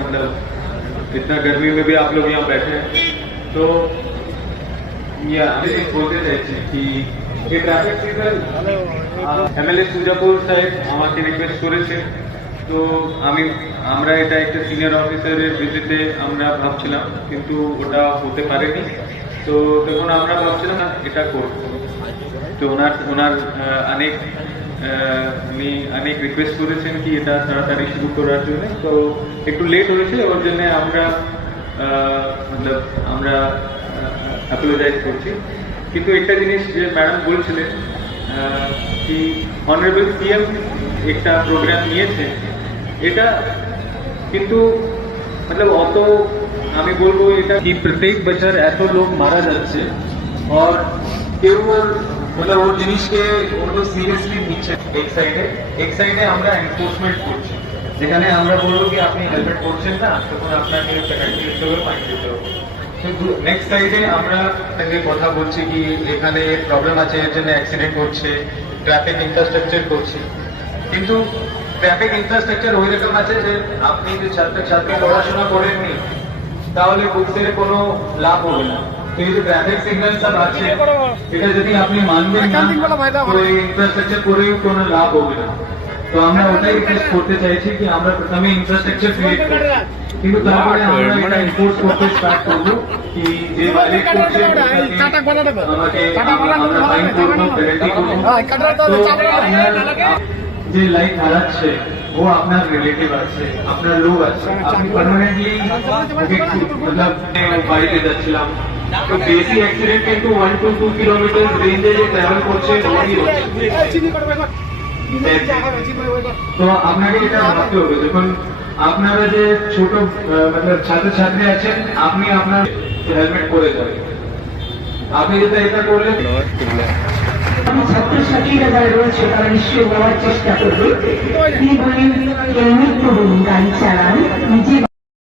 मतलब इतना गर्मी में भी आप लोग यहाँ बैठे हैं, तो ये बोलते চাইছি কি এই ট্রাফিক সিগন্যাল এমএলএ সুজাপুর সাহেব আমাকে রিকোয়েস্ট করেছে, তো আমরা এটা একটা সিনিয়র অফিসারের ভিজিটে আমরা ভাবছিলাম, কিন্তু ওটা হতে পারেনি। তো তখন আমরা ভাবছিলাম এটা করব, তো ওনার উনি অনেক রিকোয়েস্ট করেছেন কি এটা তাড়াতাড়ি শুরু করার জন্য, তো একটু লেট হয়েছে, ওর জন্য আমরা অ্যাপোলোজাইজ করছি। কিন্তু একটা জিনিস যে ম্যাডাম বলছিলেন कि ऑनरेबल सीएम একটা প্রোগ্রাম নিয়েছে, এটা কিন্তু मतलब অত আমি বলবো এটা কি প্রত্যেক বছর এত লোক মারা যাচ্ছে और কেউ मतलब ওর জিনিসকে ওগুলো সিরিয়াসলি নিচ্ছে। এক সাইডে আমরা এনফোর্সমেন্ট করছি, যেখানে আমরা বলবো কি আপনি হেলমেট পরছেন না, তখন আপনাকে পেনাল্টি দিতে হবে, ফাইন দিতে হবে। কিন্তু নেক্সট সাইডে আমরা সঙ্গে কথা বলছি কি এখানে প্রবলেম আছে, এর জন্য অ্যাক্সিডেন্ট হচ্ছে, ট্রাফিক ইনফ্রাস্ট্রাকচার করছি। কিন্তু ট্রাফিক ইনফ্রাস্ট্রাকচার ওই রকম আছে যে আপনি যে ছাত্রছাত্রী পড়াশোনা করেননি তাহলে বুঝতে কোনো লাভ হবে না। তো এই যে ট্রাফিক সিগন্যাল সব আছে, এটা যদি আপনি মানবেন না তো এই ইনফ্রাস্ট্রাকচার করেও কোনো লাভ হবে না। তো আমরা ওটাই রিকোয়েস্ট করতে চাইছি কি আমরা প্রথমে ইনফ্রাস্ট্রাকচার ক্রিয়েট করি, কিন্তু তারপরে আমরা এটা এনফোর্স করতে স্টার্ট করবো কি যে ভায়োলেট করছে আমাকে আমরা ফাইন করবো, পেনাল্টি করবো। যে লাইট হারাচ্ছে ও আপনার রিলেটিভ আছে, আপনার লোক আছে, আপনি পার্মানেন্টলি मतलब বাড়িতে যাচ্ছিলাম, তো বেশি অ্যাক্সিডেন্ট কিন্তু 1 to 2 কিলোমিটার রেঞ্জে যে ট্রাভেল করছে ওই হচ্ছে। তো আপনাকে এটা ভাবতে হবে, যখন আপনারা যে ছোট मतलब ছাত্রছাত্রী আছেন, আপনি আপনার হেলমেট পরে যাবেন, আপনি যেটা এটা করলে ছাত্রছাত্রীরা যারা রয়েছে তারা নিশ্চয়ই বলার চেষ্টা করবে। তিনি বললেন